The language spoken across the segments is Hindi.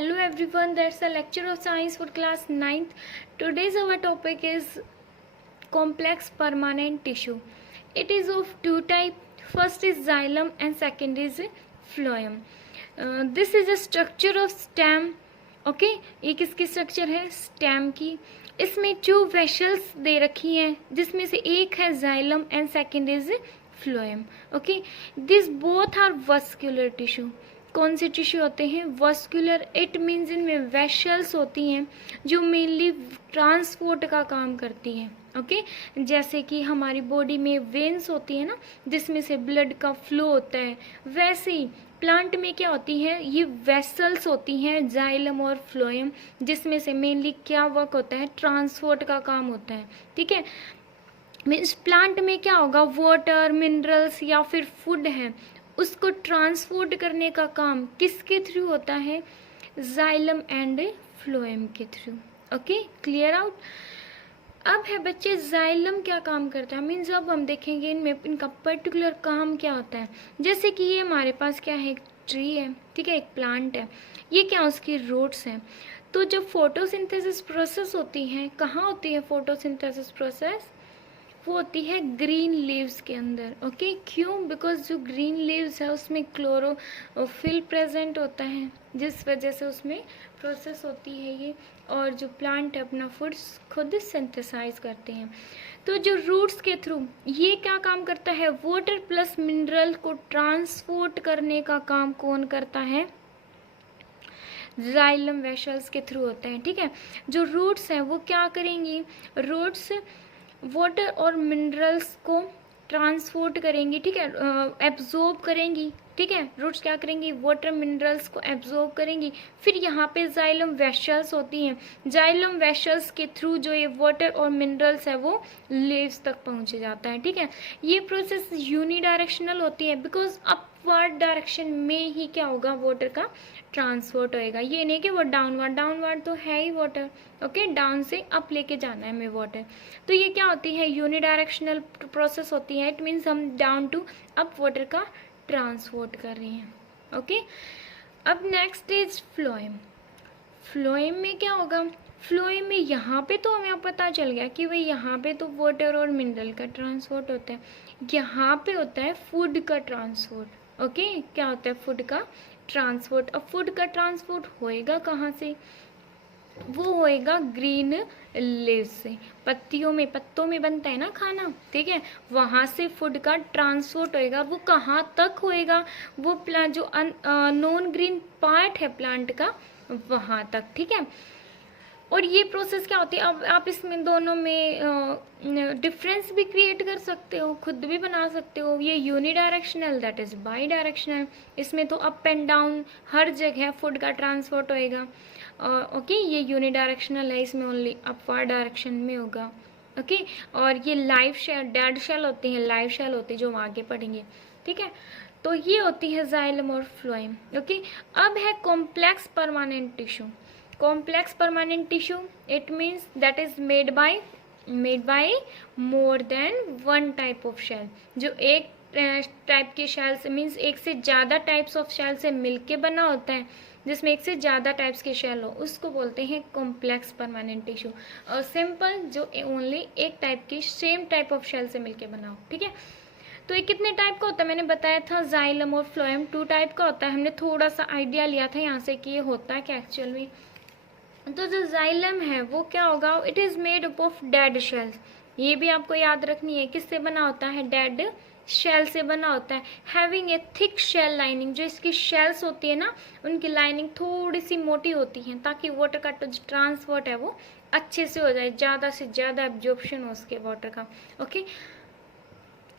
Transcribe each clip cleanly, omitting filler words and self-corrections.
Hello everyone, that's a lecture of science for class 9th. Today's our topic is complex permanent tissue. It is of two type. First is xylem and second is phloem. This is a structure of stem. Okay ये किसकी स्ट्रक्चर है? स्टेम की. इसमें 2 वेसल्स दे रखी हैं जिसमें से एक है xylem and second is phloem. Okay, this both are vascular tissue. कौन से टिश्यू होते हैं? वस्कुलर. इट मीन्स इनमें वेसल्स होती हैं जो मेनली ट्रांसपोर्ट का काम करती हैं. ओके, जैसे कि हमारी बॉडी में वेन्स होती है ना, जिसमें से ब्लड का फ्लो होता है, वैसे ही प्लांट में क्या होती है? ये वेसल्स होती हैं जाइलम और फ्लोएम, जिसमें से मेनली क्या वर्क होता है? ट्रांसपोर्ट का काम होता है. ठीक है, मीन्स प्लांट में क्या होगा? वाटर, मिनरल्स या फिर फूड है, उसको ट्रांसपोर्ट करने का काम किसके थ्रू होता है? जाइलम एंड फ्लोएम के थ्रू. Okay, clear out. अब है बच्चे, जाइलम क्या काम करता है? मीन्स अब हम देखेंगे इनमें इनका पर्टिकुलर काम क्या होता है. जैसे कि ये हमारे पास क्या है? एक ट्री है, ठीक है, एक प्लांट है. ये क्या? उसकी रूट्स हैं. तो जब फोटोसिंथेसिस प्रोसेस होती है, कहाँ होती है फोटोसिंथेसिस प्रोसेस? वो होती है ग्रीन लीव्स के अंदर. ओके, क्यों? बिकॉज जो ग्रीन लीव्स है उसमें क्लोरोफिल प्रेजेंट होता है, जिस वजह से उसमें प्रोसेस होती है ये, और जो प्लांट है अपना फूड खुद सिंथेसाइज करते हैं. तो जो रूट्स के थ्रू ये क्या काम करता है? वाटर प्लस मिनरल को ट्रांसपोर्ट करने का काम कौन करता है? जाइलम वेसल्स के थ्रू होता है. ठीक है, जो रूट्स हैं वो क्या करेंगी? रूट्स वाटर और मिनरल्स को ट्रांसपोर्ट करेंगी. ठीक है, एब्जॉर्ब करेंगी. ठीक है, रूट्स क्या करेंगी? वाटर मिनरल्स को एब्जॉर्ब करेंगी. फिर यहाँ पे जाइलम वेसल्स होती हैं. जाइलम वेसल्स के थ्रू जो ये वाटर और मिनरल्स है वो लीव्स तक पहुँच जाता है. ठीक है, ये प्रोसेस यूनिडायरेक्शनल होती है, बिकॉज अपवर्ड डायरेक्शन में ही क्या होगा? वाटर का ट्रांसपोर्ट होएगा. ये नहीं कि वो डाउनवर्ड तो है ही वाटर. ओके, डाउन से अप लेके जाना है हमें वाटर. तो ये क्या होती है? यूनिडायरेक्शनल प्रोसेस होती है. इट मीन्स हम डाउन टू अप वाटर का ट्रांसपोर्ट कर रही हैं. ओके, अब नेक्स्ट इज फ्लोएम. फ्लोएम में क्या होगा? फ्लोएम में यहाँ पे तो हमें पता चल गया कि भाई यहाँ पे तो वाटर और मिनरल का ट्रांसपोर्ट होता है. यहाँ पे होता है फूड का ट्रांसपोर्ट. ओके, क्या होता है? फूड का ट्रांसपोर्ट. अब फूड का ट्रांसपोर्ट होएगा कहाँ से? वो होएगा ग्रीन लीव्स से. पत्तों में बनता है ना खाना. ठीक है, वहाँ से फूड का ट्रांसपोर्ट होएगा. वो कहाँ तक होएगा? वो प्लांट जो नॉन ग्रीन पार्ट है प्लांट का, वहाँ तक. ठीक है, और ये प्रोसेस क्या होती है? अब आप इसमें दोनों में डिफरेंस भी क्रिएट कर सकते हो, खुद भी बना सकते हो. ये unidirectional, that is by directional. इसमें तो अप एंड डाउन हर जगह फूड का ट्रांसपोर्ट होएगा. ओके, ये यूनिडायरेक्शनल है, इसमें ओनली अपवर्ड डायरेक्शन में होगा. ओके, और ये लाइव शेल, डेड शेल होती हैं, लाइव शेल होती है जो हम आगे पढ़ेंगे. ठीक है, तो ये होती है जाइलम और फ्लोएम. ओके, अब है complex permanent tissue. complex permanent tissue, it means that is made by more than one type of shell. जो एक टाइप के शेल से, मीन्स एक से ज़्यादा टाइप्स ऑफ शेल से मिलके बना होता है, जिसमें एक से ज़्यादा टाइप्स के शेल हो, उसको बोलते हैं कॉम्प्लेक्स परमानेंट टिश्यू. और सिंपल जो ओनली एक टाइप की सेम टाइप ऑफ शेल से मिलके बना हो. ठीक है, तो ये कितने टाइप का होता है? मैंने बताया था जाइलम और फ्लोएम 2 टाइप का होता है. हमने थोड़ा सा आइडिया लिया था यहाँ से कि ये होता है क्या एक्चुअल में. तो जो जाइलम है वो क्या होगा? It is made up of dead shells. ये भी आपको याद रखनी है, किससे बना होता है? डेड शेल से बना होता है. Having a thick cell lining. जो इसकी शेल्स होती है ना, उनकी लाइनिंग थोड़ी सी मोटी होती है, ताकि वाटर का जो ट्रांसपोर्ट है वो अच्छे से हो जाए, ज़्यादा से ज़्यादा एब्जॉर्प्शन हो उसके वाटर का. ओके,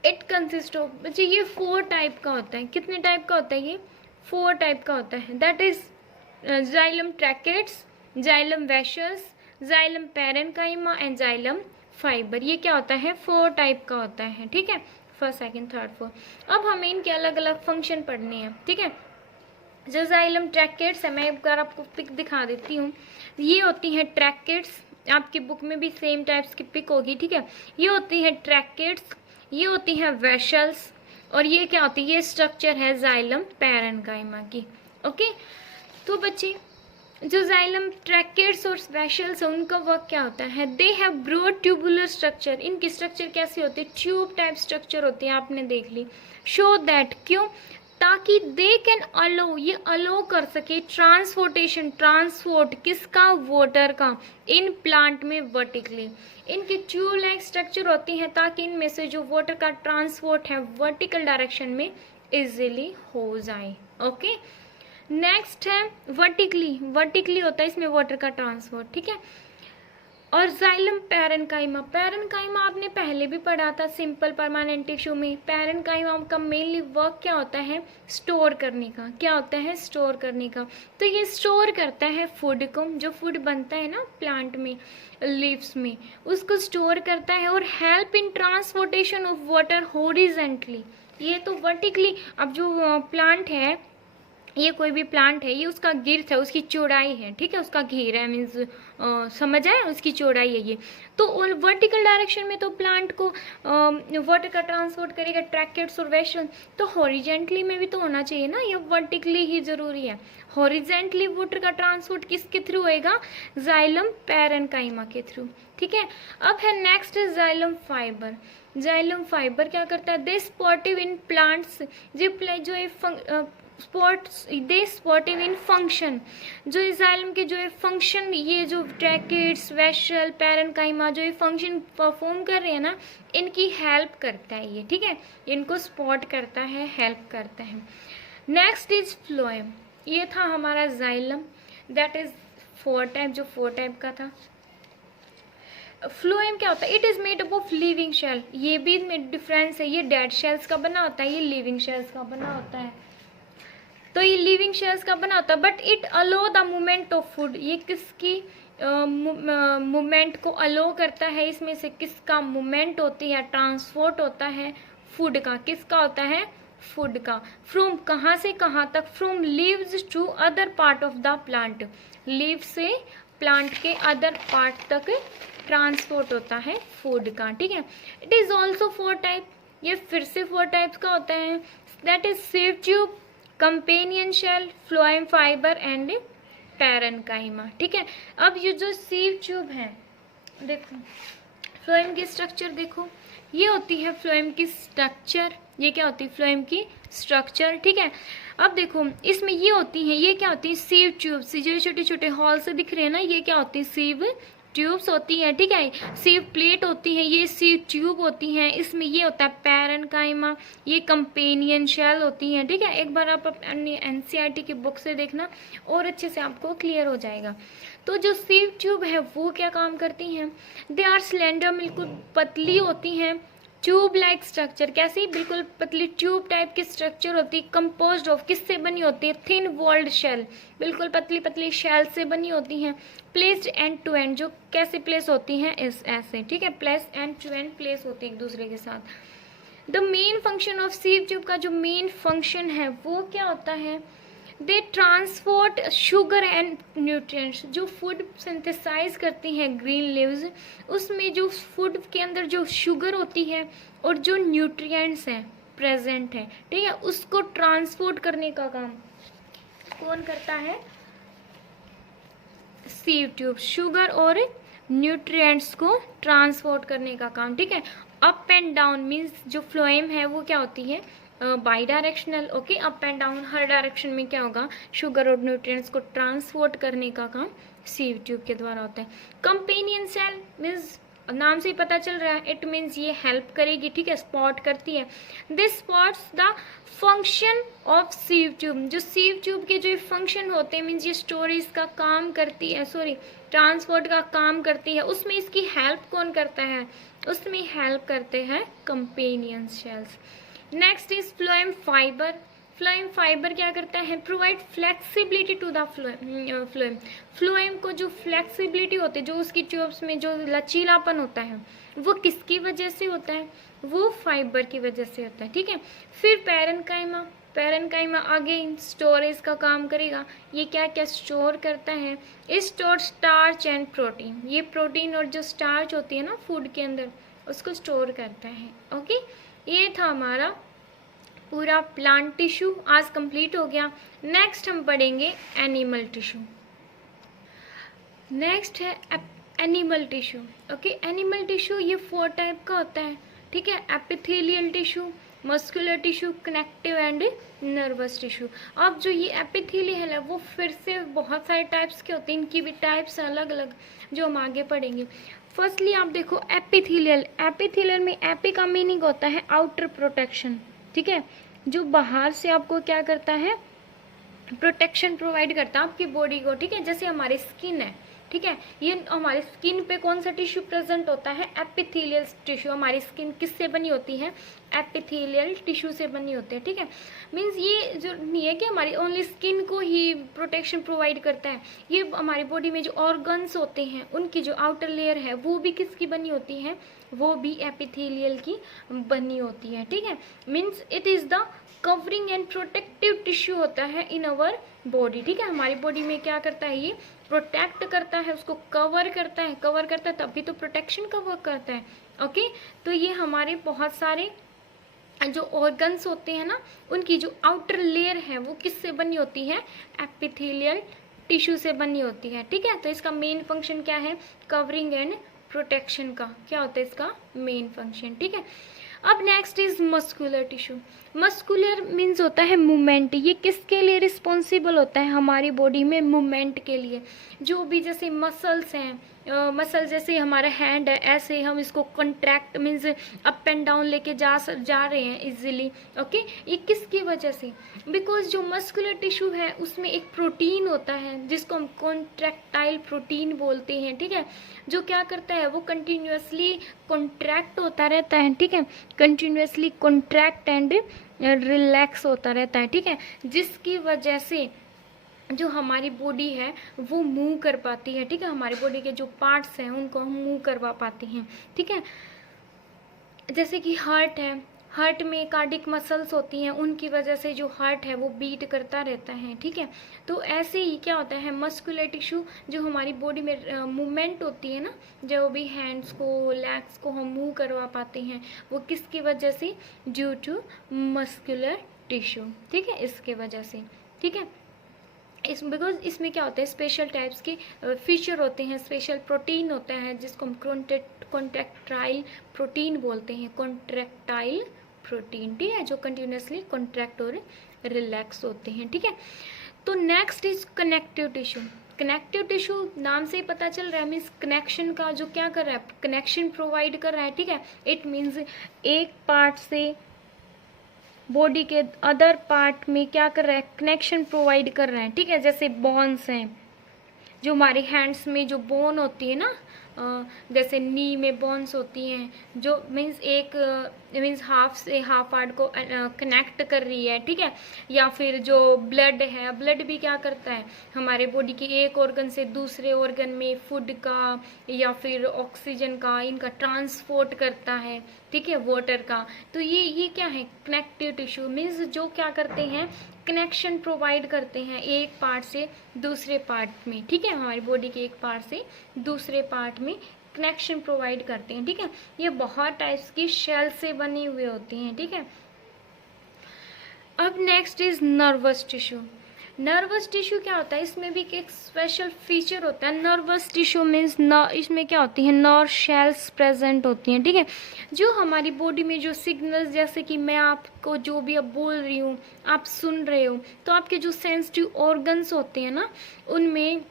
इट कंसिस्ट ऑफ, बच्चे ये 4 टाइप का होता है. कितने टाइप का होता है? ये 4 टाइप का होता है. That is xylem tracheids, xylem vessels, xylem parenchyma and xylem fibre. ये क्या होता है? 4 टाइप का होता है. ठीक है, फर्स्ट, सेकंड, थर्ड, फोर्थ. अब हमें इनके अलग अलग फंक्शन पढ़ने हैं. ठीक है, जो जाइलम ट्रैकेट्स है, मैं एक बार आपको पिक दिखा देती हूँ. ये होती हैं ट्रैकेट्स. आपकी बुक में भी सेम टाइप्स की पिक होगी. ठीक है, ये होती है ट्रैकेट्स, ये होती हैं वेसल्स, और ये क्या होती है? ये स्ट्रक्चर है जाइलम पैरेन्काइमा की. ओके, तो बच्चे जो जाइलम ट्रैकेट्स और वेसल्स है उनका वर्क क्या होता है, they have broad tubular structure, इनकी स्ट्रक्चर कैसी होती है, ट्यूब टाइप स्ट्रक्चर होती है, आपने देख ली। शो दैट, क्यों, ताकि दे कैन अलो, ये अलो कर सके ट्रांसपोर्टेशन, ट्रांसपोर्ट किसका, वाटर का, इन प्लांट में वर्टिकली, इनकी ट्यूब लाइक स्ट्रक्चर होती है ताकि इनमें से जो वाटर का ट्रांसपोर्ट है वर्टिकल डायरेक्शन में इजीली हो जाए। ओके, नेक्स्ट है वर्टिकली, वर्टिकली होता है इसमें वाटर का ट्रांसपोर्ट, ठीक है। और जाइलम पैरेनकाइमा, पैरेनकाइमा आपने पहले भी पढ़ा था सिंपल परमानेंट टिश्यू में। पैरेनकाइमा का मेनली वर्क क्या होता है, स्टोर करने का, क्या होता है, स्टोर करने का। तो ये स्टोर करता है फूड को, जो फूड बनता है ना प्लांट में, लीव्स में, उसको स्टोर करता है, और help in transportation of water horizontally, ये तो वर्टिकली। अब जो प्लांट है, ये कोई भी प्लांट है, ये उसका गिर्थ है, उसकी चौड़ाई है, ठीक है, उसका घेर है, मीन्स समझ आए, उसकी चौड़ाई है ये। तो वर्टिकल डायरेक्शन में तो प्लांट को वाटर का ट्रांसपोर्ट करेगा ट्रैकेट्स और वेसल, तो हॉरिजेंटली में भी तो होना चाहिए ना, ये वर्टिकली ही जरूरी है। हॉरिजेंटली वाटर का ट्रांसपोर्ट किसके थ्रू होएगा, जाइलम पैरेनकाइमा के थ्रू, ठीक है। अब है नेक्स्ट है जाइलम फाइबर। जाइलम फाइबर क्या करता है, दे स्पॉटिव इन प्लांट्स, जो स्पॉट्स, दे स्पॉटिव इन फंक्शन, जो जाइलम के जो है फंक्शन, ये जो ट्रैकेट्स, वेसल, पैरेनकाइमा जो ये फंक्शन परफॉर्म कर रहे हैं ना, इनकी हेल्प करता है ये, ठीक है, इनको स्पॉट करता है, हेल्प करता है। नेक्स्ट इज फ्लोएम, ये था हमारा जाइलम, दैट इज 4 टाइप, जो 4 टाइप का था। फ्लोएम क्या होता है, it is made up of living cell, ये भी में डिफरेंस है, ये डेड शेल्स का बना होता है, ये लिविंग शेल्स का बना होता है। तो ये लिविंग शेल्स का बना होता है, but it aloe the movement of food, ये किसकी मूवमेंट को अलो करता है, इसमें से किसका मूवमेंट होती है, ट्रांसपोर्ट होता है फूड का, किसका होता है, फूड का। फ्रॉम, कहाँ से कहाँ तक, from leaves to other part of the plant, leaf से प्लांट के अदर पार्ट तक ट्रांसपोर्ट होता है फूड का, ठीक है। इट इज ऑल्सो 4 टाइप, ये फिर से 4 टाइप्स का होता है, that is sieve tube, companion cell, phloem fibre and parenchyma, ठीक है। अब ये जो सीव ट्यूब है, देखो फ्लोएम की स्ट्रक्चर देखो, ये होती है फ्लोएम की स्ट्रक्चर, ये क्या होती है, फ्लोएम की स्ट्रक्चर, ठीक है। अब देखो इसमें ये होती है, ये क्या होती है, सीव ट्यूब्स, जो छोटे छोटे हॉल से दिख रहे हैं ना, ये क्या होती है, सीव ट्यूब्स होती है, ठीक है। सीव प्लेट होती है, ये सीव ट्यूब होती हैं, इसमें ये होता है पैरेनकाइमा, ये कंपेनियन शेल होती हैं, ठीक है। एक बार आप अपनी एनसीईआरटी की बुक से देखना और अच्छे से आपको क्लियर हो जाएगा। तो जो सीव ट्यूब है वो क्या काम करती हैं, दे आर स्लेंडर, बिल्कुल पतली होती हैं, ट्यूब लाइक स्ट्रक्चर, कैसी, बिल्कुल पतली ट्यूब टाइप की स्ट्रक्चर होती है, कंपोज्ड ऑफ, किससे बनी होती है, थिन वॉल्ड शेल, बिल्कुल पतली पतली शेल से बनी होती हैं, प्लेस्ड एंड टू एंड, जो कैसे प्लेस होती हैं, इस ऐसे, ठीक है, place and to end place होती है एक दूसरे के साथ। The main function of sieve tube का जो मेन फंक्शन है वो क्या होता है, they transport sugar and nutrients, जो फूड सिंथेसाइज करती हैं ग्रीन लीव्स, उसमें जो फूड के अंदर जो शुगर होती है और जो न्यूट्रिएंट्स हैं प्रेजेंट है, ठीक है, उसको ट्रांसपोर्ट करने का काम कौन करता है, सीव ट्यूब, शुगर और न्यूट्रिएंट्स को ट्रांसपोर्ट करने का काम, ठीक है। अप एंड डाउन मीन्स जो फ्लोएम है वो क्या होती है, by directional, okay, up and down her direction में क्या होगा, शुगर और न्यूट्रिएंट्स को ट्रांसपोर्ट करने का काम सीव ट्यूब के द्वारा होता है। कंपेनियन सेल मीन्स नाम से ही पता चल रहा है, इट मीन्स ये हेल्प करेगी, ठीक है, स्पॉट करती है। This spots the function of sieve tube, जो सीव ट्यूब के जो फंक्शन होते हैं मीन्स ये स्टोरेज का काम करती है, सॉरी ट्रांसपोर्ट का काम करती है, उसमें इसकी हेल्प कौन करता है, उसमें हेल्प करते हैं companion cells. Next is phloem fibre. Phloem fibre क्या करता है, provide flexibility to the phloem, phloem को जो फ्लेक्सिबिलिटी होती है, जो उसकी ट्यूब्स में जो लचीलापन होता है वो किसकी वजह से होता है, वो फाइबर की वजह से होता है, ठीक है। फिर पैरेनकाइमा, पैरेनकाइमा आगे स्टोरेज का काम करेगा, ये क्या क्या स्टोर करता है, स्टोर स्टार्च एंड प्रोटीन, ये प्रोटीन और जो स्टार्च होती है ना फूड के अंदर उसको स्टोर करता है, ओके। ये था हमारा पूरा प्लांट टिश्यू आज कंप्लीट हो गया। नेक्स्ट हम पढ़ेंगे एनिमल टिश्यू। नेक्स्ट है animal tissue. Okay, animal tissue ये 4 टाइप का होता है, ठीक है। Epithelial tissue, muscular tissue, connective and nervous tissue. अब जो ये एपिथेलियल है वो फिर से बहुत सारे टाइप्स के होते हैं, इनकी भी टाइप्स अलग अलग जो हम आगे पढ़ेंगे। फर्स्टली आप देखो एपिथेलियल। एपिथेलियल में एपी का मीनिंग होता है आउटर प्रोटेक्शन, ठीक है, जो बाहर से आपको क्या करता है, प्रोटेक्शन प्रोवाइड करता है आपकी बॉडी को, ठीक है। जैसे हमारी स्किन है, ठीक है, ये हमारी स्किन पे कौन सा टिश्यू प्रेजेंट होता है, एपिथेलियल टिश्यू। हमारी स्किन किससे बनी होती है, एपिथेलियल टिश्यू से बनी होती है, ठीक है। मीन्स ये जो नहीं है कि हमारी ओनली स्किन को ही प्रोटेक्शन प्रोवाइड करता है, ये हमारी बॉडी में जो ऑर्गन्स होते हैं उनकी जो आउटर लेयर है वो भी किसकी बनी होती है, वो भी एपिथेलियल की बनी होती है, ठीक है। Means it is the covering and protective tissue होता है इन अवर बॉडी, ठीक है। हमारी बॉडी में क्या करता है, ये प्रोटेक्ट करता है, उसको कवर करता है तभी तो प्रोटेक्शन का वर्क करता है। ओके, तो ये हमारे बहुत सारे जो ऑर्गन्स होते हैं ना, उनकी जो आउटर लेयर है वो किससे बनी होती है, एपिथेलियल टिश्यू से बनी होती है, ठीक है। तो इसका मेन फंक्शन क्या है, कवरिंग एंड प्रोटेक्शन का क्या होता है इसका मेन फंक्शन, ठीक है। अब next is muscular tissue. Muscular means होता है मूवमेंट। ये किसके लिए रिस्पॉन्सिबल होता है, हमारी बॉडी में मूवमेंट के लिए। जो भी जैसे मसल्स हैं, मसल जैसे हमारा हैंड है, ऐसे हम इसको contract means up and down लेके जा रहे हैं इजीली। ओके, ये किसकी वजह से, बिकॉज जो मस्कुलर टिश्यू है उसमें एक प्रोटीन होता है जिसको हम कॉन्ट्रैक्टाइल प्रोटीन बोलते हैं, ठीक है, जो क्या करता है, वो कंटिन्यूसली कॉन्ट्रैक्ट होता रहता है, ठीक है, कंटिन्यूसली कॉन्ट्रैक्ट एंड रिलैक्स होता रहता है, ठीक है, जिसकी वजह से जो हमारी बॉडी है वो मूव कर पाती है, ठीक है। हमारी बॉडी के जो पार्ट्स हैं उनको हम मूव करवा पाते हैं, ठीक है। जैसे कि हार्ट है, हार्ट में कार्डिक मसल्स होती हैं, उनकी वजह से जो हार्ट है वो बीट करता रहता है, ठीक है। तो ऐसे ही क्या होता है, मस्कुलर टिश्यू जो हमारी बॉडी में मूवमेंट होती है ना, जो भी हैंड्स को लेग्स को हम मूव करवा पाते हैं, वो किसकी वजह से, ड्यू टू मस्कुलर टिश्यू, ठीक है, इसके वजह से, ठीक है। बिकॉज इसमें क्या होता है, स्पेशल टाइप्स के फीचर होते हैं, स्पेशल प्रोटीन होता है जिसको हम कॉन्ट्रैक्टाइल प्रोटीन बोलते हैं, कॉन्ट्रैक्टाइल प्रोटीन, ठीक है, जो कंटिन्यूसली कॉन्ट्रैक्ट और रिलैक्स होते हैं, ठीक है। तो next is connective tissue. Connective tissue नाम से ही पता चल रहा है, मीन्स कनेक्शन का जो क्या कर रहा है, कनेक्शन प्रोवाइड कर रहा है, ठीक है। इट मीन्स एक पार्ट से बॉडी के अदर पार्ट में क्या कर रहा है, कनेक्शन प्रोवाइड कर रहा है, ठीक है। जैसे बोन्स हैं, जो हमारे हैंड्स में जो बोन होती है ना, जैसे नी में बोन्स होती हैं, जो मीन्स एक मीन्स हाफ से हाफ पार्ट को कनेक्ट कर रही है, ठीक है। या फिर जो ब्लड है, ब्लड भी क्या करता है, हमारे बॉडी के एक ऑर्गन से दूसरे ऑर्गन में फूड का या फिर ऑक्सीजन का इनका ट्रांसपोर्ट करता है, ठीक है, वाटर का। तो ये क्या है, कनेक्टिव टिश्यू मीन्स जो क्या करते हैं, कनेक्शन प्रोवाइड करते हैं एक पार्ट से दूसरे पार्ट में, ठीक है, हमारी बॉडी के एक पार्ट से दूसरे पार्ट में कनेक्शन प्रोवाइड करते हैं, ठीक है। ये बहुत टाइप्स की शेल से बने हुए होते हैं, ठीक है। अब next is nervous tissue. Nervous tissue क्या होता है, इसमें भी एक स्पेशल फीचर होता है। नर्वस टिश्यू मीन्स इसमें क्या होती है, नर्व शेल्स प्रेजेंट होती हैं, ठीक है, जो हमारी बॉडी में जो सिग्नल्स, जैसे कि मैं आपको जो भी अब बोल रही हूँ आप सुन रहे हो, तो आपके जो सेंसिटिव ऑर्गन्स होते हैं ना, उनमें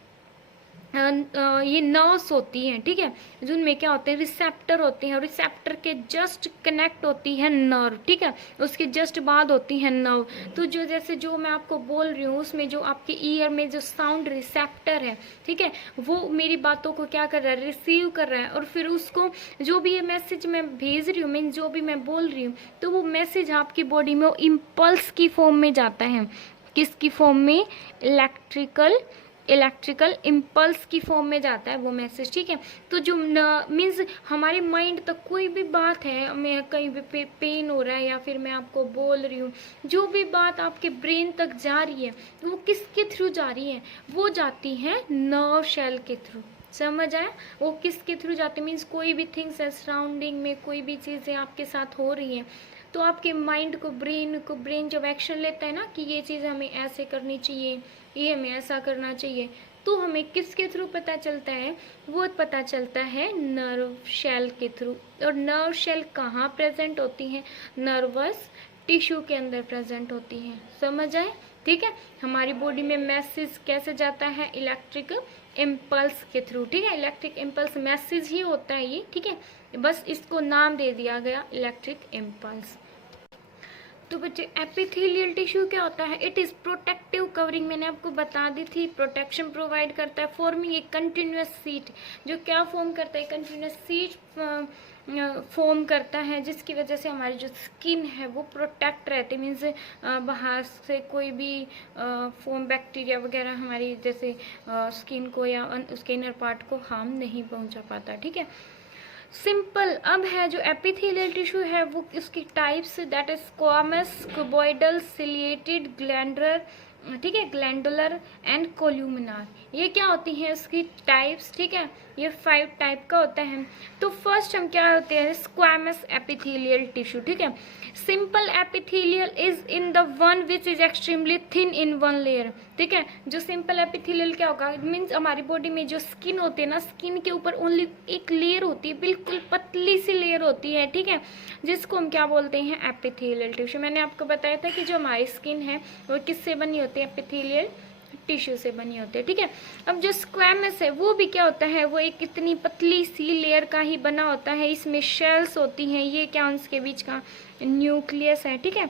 ये नर्व्स होती हैं, ठीक है, जिनमें क्या होते हैं, रिसेप्टर होते हैं, और रिसेप्टर के जस्ट कनेक्ट होती है नर्व, ठीक है, उसके जस्ट बाद होती है नर्व। तो जो जैसे जो मैं आपको बोल रही हूँ उसमें जो आपके ईयर में जो साउंड रिसेप्टर है, ठीक है, वो मेरी बातों को क्या कर रहा है, रिसीव कर रहा है, और फिर उसको जो भी ये मैसेज मैं भेज रही हूँ, मीन जो भी मैं बोल रही हूँ, तो वो मैसेज आपकी बॉडी में वो इम्पल्स की फॉर्म में जाता है। किसकी फॉर्म में, इलेक्ट्रिकल इम्पल्स की फॉर्म में जाता है वो मैसेज, ठीक है। तो जो मीन्स हमारे माइंड तक कोई भी बात है, मैं कहीं भी पेन हो रहा है या फिर मैं आपको बोल रही हूँ, जो भी बात आपके ब्रेन तक जा रही है वो किसके थ्रू जा रही है, वो जाती है नर्व शेल के थ्रू। समझ आया, वो किसके थ्रू जाती है, मीन्स कोई भी थिंग्स है सराउंडिंग में, कोई भी चीज़ें आपके साथ हो रही हैं, तो आपके माइंड को ब्रेन जब एक्शन लेता है ना कि ये चीज़ हमें ऐसे करनी चाहिए, ये हमें ऐसा करना चाहिए, तो हमें किसके थ्रू पता चलता है? वो पता चलता है नर्व शेल के थ्रू। और नर्व शेल कहाँ प्रेजेंट होती हैं? नर्वस टिश्यू के अंदर प्रेजेंट होती हैं। समझ आए? ठीक है। हमारी बॉडी में मैसेज कैसे जाता है? इलेक्ट्रिक इम्पल्स के थ्रू। ठीक है, इलेक्ट्रिक इम्पल्स मैसेज ही होता है ये। ठीक है, बस इसको नाम दे दिया गया इलेक्ट्रिक इम्पल्स। तो बच्चे एपिथेलियल टिश्यू क्या होता है? इट इज प्रोटेक्टिव कवरिंग, मैंने आपको बता दी थी, प्रोटेक्शन प्रोवाइड करता है, फॉर्मिंग ए कंटिन्यूअस सीट। जो क्या फॉर्म करता है? कंटिन्यूअस सीट फॉर्म करता है, जिसकी वजह से हमारी जो स्किन है वो प्रोटेक्ट रहती है। मीन्स बाहर से कोई भी फॉर्म बैक्टीरिया वगैरह हमारी जैसे स्किन को या उसके इनर पार्ट को हार्म नहीं पहुंचा पाता। ठीक है, सिंपल। अब है जो एपिथेलियल टिश्यू है वो इसकी types, that is squamous, cuboidal, ciliated, glandular, ठीक है, ग्लैंडुलर एंड कोल्यूमिनार। ये क्या होती हैं इसकी टाइप्स? ठीक है, ये 5 टाइप का होता है। तो फर्स्ट हम क्या होते हैं? Squamous epithelial tissue. ठीक है, simple epithelial is in the one which is extremely thin in one layer. ठीक है, जो सिंपल एपिथेलियल क्या होगा? मीन्स हमारी बॉडी में जो स्किन होती है ना, स्किन के ऊपर ओनली एक लेयर होती है, बिल्कुल पतली सी लेयर होती है। ठीक है, जिसको हम क्या बोलते हैं? Epithelial tissue. मैंने आपको बताया था कि जो हमारी स्किन है वो किससे बनी होती है? एपिथेलियल टिश्यू से बनी होती है। ठीक है, अब जो स्क्वैमस है वो भी क्या होता है? वो एक इतनी पतली सी लेयर का ही बना होता है। इसमें शेल्स होती हैं। ये क्या उसके बीच का न्यूक्लियस है। ठीक है,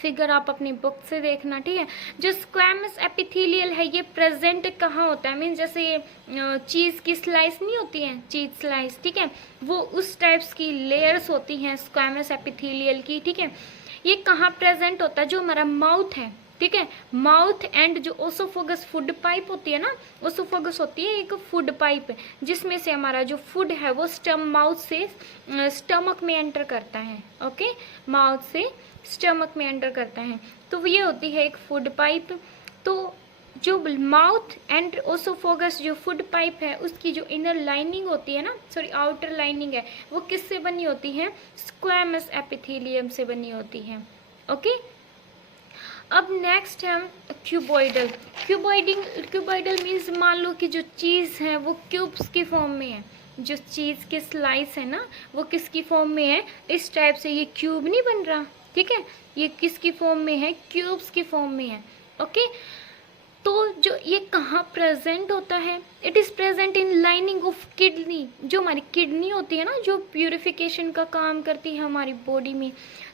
फिगर आप अपनी बुक से देखना। ठीक है, जो स्क्वैमस एपिथेलियल है ये प्रेजेंट कहाँ होता है? मीन जैसे ये चीज़ की स्लाइस नहीं होती है, चीज स्लाइस, ठीक है, वो उस टाइप्स की लेयर्स होती हैं स्क्वैमस एपिथेलियल की। ठीक है, ये कहाँ प्रेजेंट होता है? जो हमारा माउथ है, ठीक है, माउथ एंड जो ओसोफोगस फूड पाइप होती है ना, ओसोफोगस होती है एक फूड पाइप जिसमें से हमारा जो फूड है वो माउथ से स्टमक में एंटर करता है। ओके, माउथ से स्टमक में एंटर करता है, तो ये होती है एक फूड पाइप। तो जो माउथ एंड ओसोफोगस जो फूड पाइप है उसकी जो इनर लाइनिंग होती है ना, सॉरी आउटर लाइनिंग है, वो किससे बनी होती है? स्क्वैमस एपिथेलियम से बनी होती है। ओके, अब नेक्स्ट है हम क्यूबॉइडल। क्यूबॉइडल मीन्स मान लो कि जो चीज़ है वो क्यूब्स की फॉर्म में है। जो चीज़ के स्लाइस है ना वो किसकी फॉर्म में है? इस टाइप से। ये क्यूब नहीं बन रहा, ठीक है, ये किसकी फॉर्म में है? क्यूब्स की फॉर्म में है। ओके, तो जो ये कहाँ प्रेजेंट होता है? It is present in lining of kidney. जो हमारी किडनी होती है ना, जो प्यूरिफिकेशन का काम करती है हमारी बॉडी में,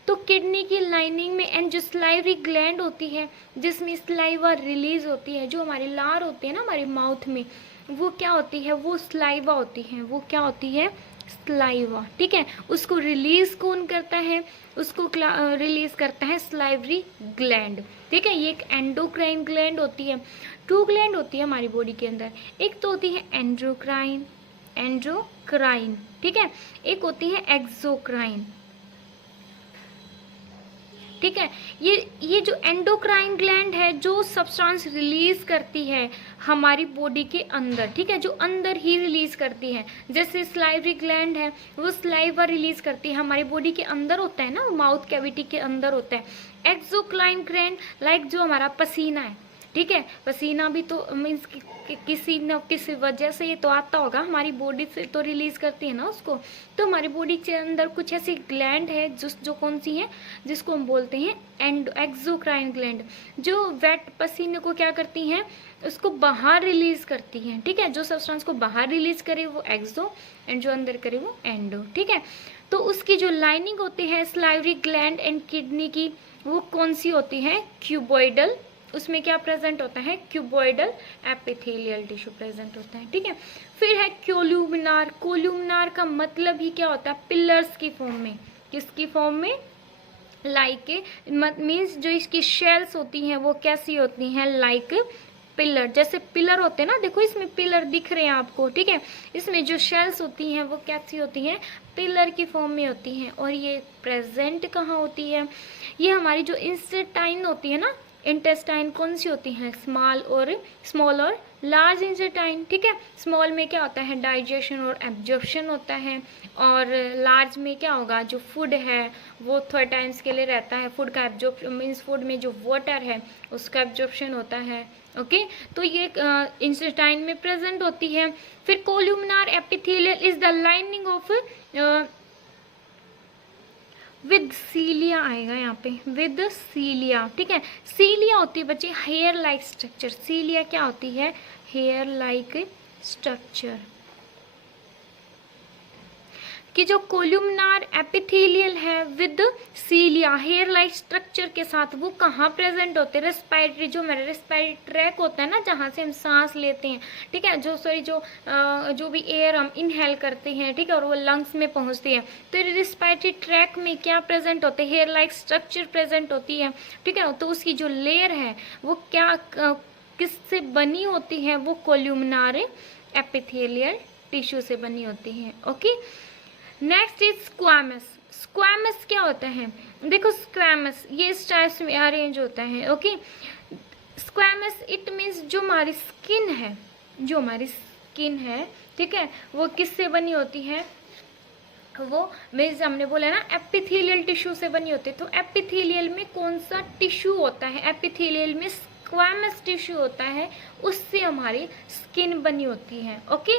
तो किडनी की लाइनिंग में एंड जो स्लाइवरी ग्लैंड होती है जिसमें स्लाइवा रिलीज होती है, जो हमारी लार होती है ना हमारे माउथ में, वो क्या होती है? वो स्लाइवा होती है। वो क्या होती है? स्लाइवा। ठीक है, उसको रिलीज कौन करता है? उसको रिलीज करता है स्लाइवरी ग्लैंड। ठीक है, ये एक एंडोक्राइन ग्लैंड होती है। 2 ग्लैंड होती है हमारी बॉडी के अंदर, एक तो होती है एंड्रोक्राइन, ठीक है, एक होती है एक्सोक्राइन। ठीक है, ये जो एंडोक्राइन ग्लैंड है जो सब्सटेंस रिलीज करती है हमारी बॉडी के अंदर, ठीक है, जो अंदर ही रिलीज करती है। जैसे स्लाइवरी ग्लैंड है वो स्लाइवा रिलीज करती है, हमारी बॉडी के अंदर होता है ना, माउथ कैविटी के अंदर होता है। एक्सोक्राइन ग्लैंड लाइक जो हमारा पसीना है, ठीक है, पसीना भी तो मीन्स किसी न किसी वजह से ये तो आता होगा, हमारी बॉडी से तो रिलीज करती है ना उसको। तो हमारी बॉडी के अंदर कुछ ऐसी ग्लैंड है जो कौन सी है, जिसको हम बोलते हैं एक्सोक्राइन ग्लैंड, जो वेट पसीने को क्या करती हैं? उसको बाहर रिलीज करती हैं। ठीक है, जो सब्सटेंस को बाहर रिलीज करे वो एक्सो एंड जो अंदर करे वो एंडो। ठीक है, तो उसकी जो लाइनिंग होती है स्लाइवरी ग्लैंड एंड किडनी की, वो कौन सी होती है? क्यूबॉइडल। उसमें क्या प्रेजेंट होता है? क्यूबॉइडल एपिथेलियल टिश्यू प्रेजेंट होता है। ठीक है, फिर है कोल्यूमिनार। कोल्यूमिनार का मतलब ही क्या होता है? पिलर्स की फॉर्म में। किसकी फॉर्म में? लाइक मीन्स जो इसकी शेल्स होती हैं वो कैसी होती हैं? Like pillar. जैसे पिलर होते हैं ना, देखो इसमें पिलर दिख रहे हैं आपको, ठीक है, इसमें जो शेल्स होती हैं वो कैसी होती हैं? पिलर की फॉर्म में होती हैं। और ये प्रेजेंट कहाँ होती है? ये हमारी जो इंटेस्टाइन होती है ना, इंटेस्टाइन कौन सी होती है? स्मॉल और लार्ज इंटेस्टाइन। ठीक है, स्मॉल में क्या होता है? डाइजेशन और एब्जॉर्प्शन होता है, और लार्ज में क्या होगा? जो फूड है वो थोड़े टाइम्स के लिए रहता है, फूड का एब्जॉर्प्शन मीन्स फूड में जो वाटर है उसका एब्जॉर्प्शन होता है, ओके तो ये इंटेस्टाइन में प्रेजेंट होती है। फिर columnar epithelial is the lining of with cilia आएगा यहाँ पे, विद सीलिया, ठीक है। सीलिया होती है बच्चे हेयर लाइक स्ट्रक्चर, सीलिया क्या होती है, हेयर लाइक स्ट्रक्चर। कि जो कोल्यूमिनार एपिथेलियल है विद सीलिया हेयर लाइक स्ट्रक्चर के साथ, वो कहाँ प्रेजेंट होते हैं, रेस्पिरेटरी, जो हमारा रेस्पिरेटरी ट्रैक होता है ना, जहाँ से हम सांस लेते हैं, ठीक है, जो भी एयर हम इनहेल करते हैं, ठीक है, और वो लंग्स में पहुँचती है, तो रेस्पिरेटरी ट्रैक में क्या प्रेजेंट होते हैं, हेयर लाइक स्ट्रक्चर प्रेजेंट होती है, ठीक है। तो उसकी जो लेयर है वो क्या किससे बनी होती है, वो कोल्यूमिनार एपिथेलियल टिश्यू से बनी होती है। Okay, next is squamous. Squamous क्या होता है, देखो स्क्वामस ये इस टाइप में अरेंज होता है। ओके, स्क्वामस इट मीन्स जो हमारी स्किन है, जो हमारी स्किन है, ठीक है, वो किससे बनी होती है, वो मीन्स हमने बोला ना एपिथेलियल टिश्यू से बनी होती है। तो एपिथेलियल में कौन सा टिश्यू होता है, एपिथेलियल में स्क्वामस टिश्यू होता है, उससे हमारी स्किन बनी होती है। ओके,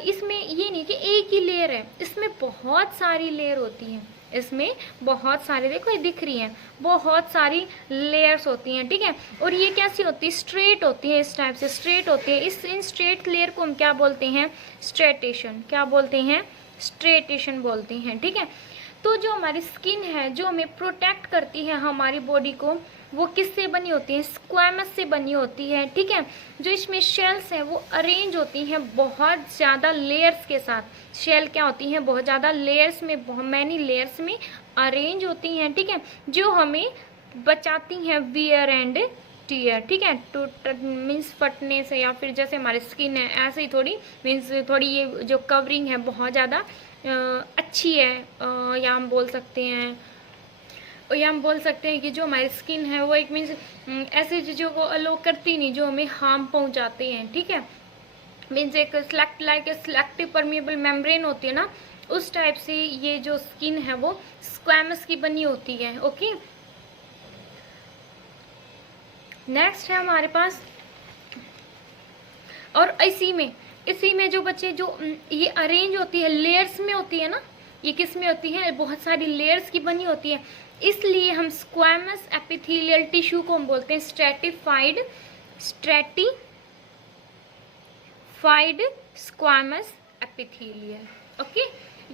इसमें ये नहीं कि एक ही लेयर है, इसमें बहुत सारी लेयर होती हैं, इसमें बहुत सारे, देखो ये दिख रही हैं, बहुत सारी लेयर्स होती हैं, ठीक है। और ये कैसी होती है, स्ट्रेट होती है, इस टाइप से स्ट्रेट होती है। इन स्ट्रेट लेयर को हम क्या बोलते हैं, स्ट्रेटेशन, क्या बोलते हैं, स्ट्रेटेशन बोलते हैं, ठीक है। तो जो हमारी स्किन है, जो हमें प्रोटेक्ट करती है हमारी बॉडी को, वो किससे बनी होती है, स्क्वामस से बनी होती है, ठीक है। जो इसमें शेल्स हैं वो अरेंज होती हैं बहुत ज़्यादा लेयर्स के साथ। शेल क्या होती हैं, बहुत ज़्यादा लेयर्स में, बहुत मैनी लेयर्स में अरेंज होती हैं, ठीक है, जो हमें बचाती हैं वियर एंड टीयर, ठीक है, टूट मीन्स फटने से, या फिर जैसे हमारी स्किन है ऐसे ही थोड़ी मीन्स थोड़ी ये जो कवरिंग है बहुत ज़्यादा अच्छी है, या हम बोल सकते हैं, या हम बोल सकते हैं कि जो हमारी स्किन है वो एक मीन्स ऐसी चीज़ों को अलो करती नहीं जो हमें हार्म पहुंचाते हैं, ठीक है। मीन्स एक सिलेक्टिव परमिएबल मेम्ब्रेन होती है ना, उस टाइप से ये जो स्किन है वो स्क्वामस की बनी होती है। ओके, नेक्स्ट है हमारे पास, और इसी में जो बच्चे जो ये अरेंज होती है लेयर्स में होती है ना, ये किस में होती है, बहुत सारी लेयर्स की बनी होती है, इसलिए हम स्क्वामस एपिथेलियल टिश्यू को हम बोलते हैं स्ट्रेटिफाइड स्क्वामस एपिथेलियल। ओके,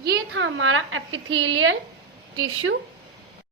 ये था हमारा एपिथेलियल टिश्यू।